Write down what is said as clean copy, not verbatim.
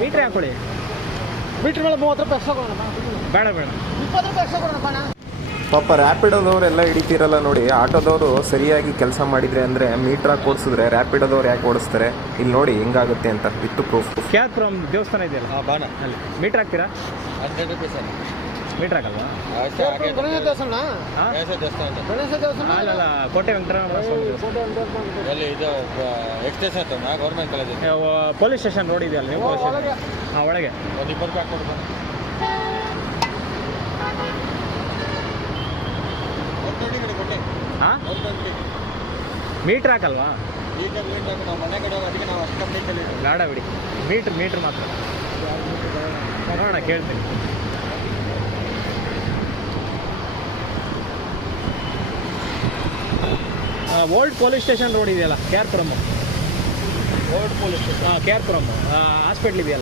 Metre ಹಾಕೊಳ್ಳಿ. Metre ಮೇಲೆ 30 ರೂಪಾಯಿ ಎಕ್ಸ್ಟ್ರಾ ಕೊಡೋಣ. ಬೇಡ ಬೇಡ, 20 ರೂಪಾಯಿ ಎಕ್ಸ್ಟ್ರಾ ಕೊಡೋಣ ಅಣ್ಣ. ಪಾಪ ರ್ಯಾಪಿಡೋದವ್ರೆಲ್ಲ ಹಿಡಿತಿರಲ್ಲ ನೋಡಿ. ಆಟೋದವರು ಸರಿಯಾಗಿ ಕೆಲಸ ಮಾಡಿದರೆ ಅಂದರೆ ಮೀಟ್ರಾಗಿ ಓಡಿಸಿದ್ರೆ ರ್ಯಾಪಿಡೋದವ್ರು ಯಾಕೆ ಓಡಿಸ್ತಾರೆ? ಇಲ್ಲಿ ನೋಡಿ ಹೆಂಗಾಗುತ್ತೆ ಅಂತ ವಿತ್ ಪ್ರೂಫ್. ಕ್ಯಾತ್ಪುರಂ ದೇವಸ್ಥಾನ ಇದೆಯಲ್ಲ ಬಾಣ ಅಲ್ಲಿ ಮೀಟ್ರ್ ಹಾಕ್ತೀರಾ? 100 ರೂಪೀಸ್ ಮೀಟ್ರ್ ಹಾಕಲ್ವಾ? ಗಣೇಶ ದೇವಸ್ಥಾನ, ಗಣೇಶ ದೇವಸ್ಥಾನ ಅಲ್ಲ, ಕೋಟೆ ವೆಂಕಟರಮಣ ಸ್ವಾಮಿ ದೇವಸ್ಥಾನ. ಎಲ್ಲಿ ಇದು extension government college police station road ಇದೆಯಲ್ಲ ನೀವು? ಹಾಂ, ಒಳಗೆ ಒಂದು 20 ರೂಪಾಯಿ ಹಾಕ್ಕೊಡ್ಬೋದು. ಹಾಂ, ಮೀಟ್ರ್ ಹಾಕಲ್ವಾ? ಈಗ ನಾವು ಮನೆ ಕಡೆ ಅದಕ್ಕೆ ನಾವು ಅಷ್ಟು ಕಮ್ಮಿ ಕಲಿ ಬೇಡ ಬಿಡಿ, ಮೀಟ್ರ್ ಮಾತ್ರ ನೋಡೋಣ, ಕೇಳ್ತೀನಿ. ಓಲ್ಡ್ ಪೊಲೀಸ್ ಸ್ಟೇಷನ್ ರೋಡ್ ಇದೆಯಲ್ಲ, K R Puram. Old police ಹಾಂ, ಕೆ ಆರ್ ಪುರಮ್ ಹಾಸ್ಪಿಟ್ಲ್ ಇದೆಯಲ್ಲ.